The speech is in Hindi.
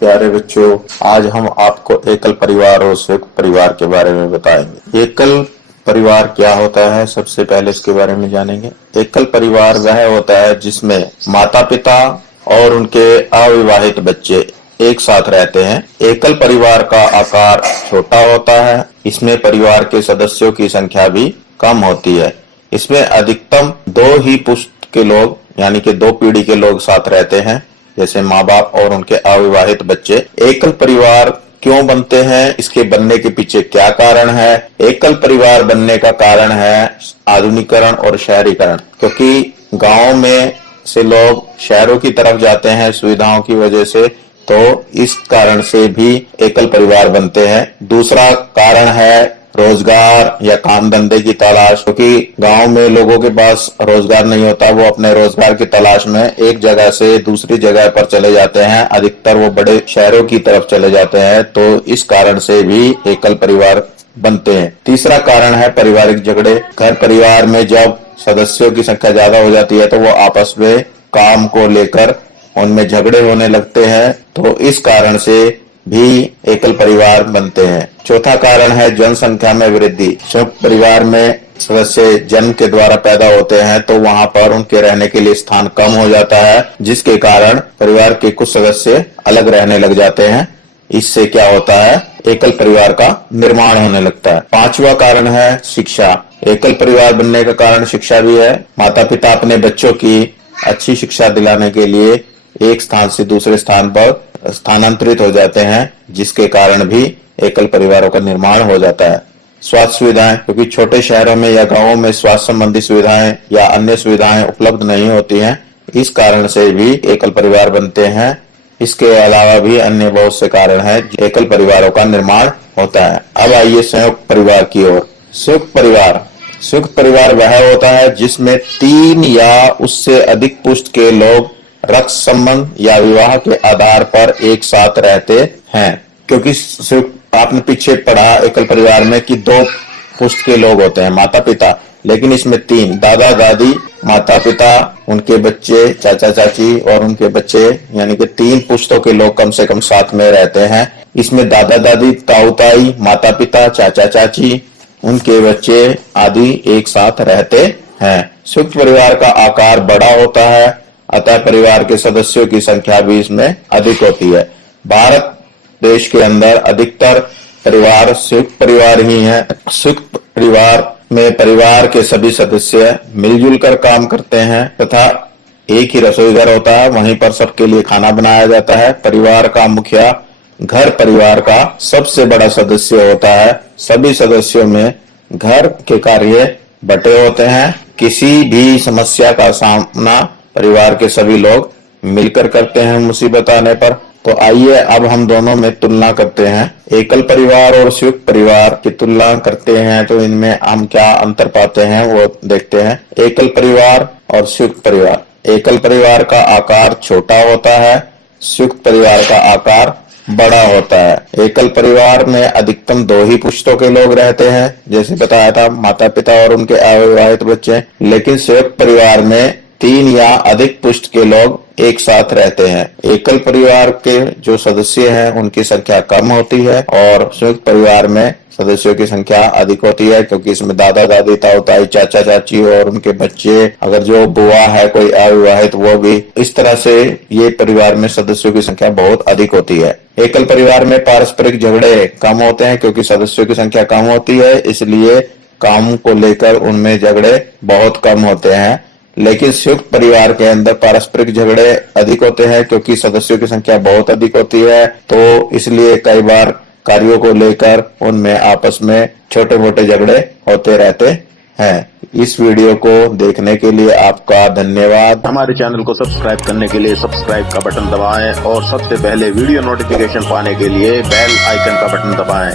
प्यारे बच्चों, आज हम आपको एकल परिवार और संयुक्त परिवार के बारे में बताएंगे। एकल परिवार क्या होता है, सबसे पहले इसके बारे में जानेंगे। एकल परिवार वह होता है जिसमें माता पिता और उनके अविवाहित बच्चे एक साथ रहते हैं। एकल परिवार का आकार छोटा होता है। इसमें परिवार के सदस्यों की संख्या भी कम होती है। इसमें अधिकतम दो ही पुश्त के लोग यानी कि दो पीढ़ी के लोग साथ रहते हैं, जैसे माँ बाप और उनके अविवाहित बच्चे। एकल परिवार क्यों बनते हैं, इसके बनने के पीछे क्या कारण है? एकल परिवार बनने का कारण है आधुनिकीकरण और शहरीकरण, क्योंकि गांव में से लोग शहरों की तरफ जाते हैं सुविधाओं की वजह से, तो इस कारण से भी एकल परिवार बनते हैं। दूसरा कारण है रोजगार या काम धंधे की तलाश, क्योंकि गांव में लोगों के पास रोजगार नहीं होता, वो अपने रोजगार की तलाश में एक जगह से दूसरी जगह पर चले जाते हैं। अधिकतर वो बड़े शहरों की तरफ चले जाते हैं, तो इस कारण से भी एकल परिवार बनते हैं। तीसरा कारण है पारिवारिक झगड़े। घर परिवार में जब सदस्यों की संख्या ज्यादा हो जाती है तो वो आपस में काम को लेकर उनमें झगड़े होने लगते हैं, तो इस कारण से भी एकल परिवार बनते हैं। चौथा कारण है जनसंख्या में वृद्धि। संयुक्त परिवार में सदस्य जन्म के द्वारा पैदा होते हैं, तो वहां पर उनके रहने के लिए स्थान कम हो जाता है, जिसके कारण परिवार के कुछ सदस्य अलग रहने लग जाते हैं। इससे क्या होता है, एकल परिवार का निर्माण होने लगता है। पांचवा कारण है शिक्षा। एकल परिवार बनने का कारण शिक्षा भी है। माता पिता अपने बच्चों की अच्छी शिक्षा दिलाने के लिए एक स्थान से दूसरे स्थान पर स्थानांतरित हो जाते हैं, जिसके कारण भी एकल परिवारों का निर्माण हो जाता है। स्वास्थ्य सुविधाएं, क्योंकि छोटे शहरों में या गांवों में स्वास्थ्य संबंधी सुविधाएं या अन्य सुविधाएं उपलब्ध नहीं होती हैं, इस कारण से भी एकल परिवार बनते हैं। इसके अलावा भी अन्य बहुत से कारण हैं, एकल परिवारों का निर्माण होता है। अब आइए संयुक्त परिवार की ओर। संयुक्त परिवार वह होता है जिसमें 3 या उससे अधिक पुश्त के लोग रक्त संबंध या विवाह के आधार पर एक साथ रहते हैं। क्योंकि आपने पीछे पढ़ा एकल परिवार में कि 2 पुश्त के लोग होते हैं, माता पिता, लेकिन इसमें 3 दादा दादी, माता पिता, उनके बच्चे, चाचा चाची और उनके बच्चे, यानी कि 3 पुश्तों के लोग कम से कम साथ में रहते हैं। इसमें दादा दादी, ताऊ ताई, माता पिता, चाचा चाची, उनके बच्चे आदि एक साथ रहते हैं। संयुक्त परिवार का आकार बड़ा होता है, अतः परिवार के सदस्यों की संख्या भी इसमें अधिक होती है। भारत देश के अंदर अधिकतर परिवार संयुक्त परिवार ही हैं। संयुक्त परिवार में परिवार के सभी सदस्य मिलजुल कर काम करते हैं तथा एक ही रसोई घर होता है, वहीं पर सबके लिए खाना बनाया जाता है। परिवार का मुखिया घर परिवार का सबसे बड़ा सदस्य होता है। सभी सदस्यों में घर के कार्य बटे होते हैं। किसी भी समस्या का सामना परिवार के सभी लोग मिलकर करते हैं मुसीबत आने पर। तो आइए अब हम दोनों में तुलना करते हैं। एकल परिवार और संयुक्त परिवार की तुलना करते हैं, तो इनमें हम क्या अंतर पाते हैं वो देखते हैं। एकल परिवार और संयुक्त परिवार। एकल परिवार का आकार छोटा होता है, संयुक्त परिवार का आकार बड़ा होता है। एकल परिवार में अधिकतम 2 ही पुश्तों के लोग रहते हैं, जैसे बताया था, माता पिता और उनके अविवाहित बच्चे। लेकिन संयुक्त परिवार में 3 या अधिक पुश्त के लोग एक साथ रहते हैं। एकल परिवार के जो सदस्य हैं उनकी संख्या कम होती है और संयुक्त परिवार में सदस्यों की संख्या अधिक होती है, क्योंकि इसमें दादा दादी, ताऊ ताई, चाचा चाची और उनके बच्चे, अगर जो बुआ है कोई अविवाहित वो भी, इस तरह से ये परिवार में सदस्यों की संख्या बहुत अधिक होती है। एकल परिवार में पारस्परिक झगड़े कम होते हैं, क्योंकि सदस्यों की संख्या कम होती है, इसलिए काम को लेकर उनमें झगड़े बहुत कम होते हैं। लेकिन संयुक्त परिवार के अंदर पारस्परिक झगड़े अधिक होते हैं, क्योंकि सदस्यों की संख्या बहुत अधिक होती है, तो इसलिए कई बार कार्यों को लेकर उनमें आपस में छोटे मोटे झगड़े होते रहते हैं। इस वीडियो को देखने के लिए आपका धन्यवाद। हमारे चैनल को सब्सक्राइब करने के लिए सब्सक्राइब का बटन दबाएं और सबसे पहले वीडियो नोटिफिकेशन पाने के लिए बेल आइकन का बटन दबाएं।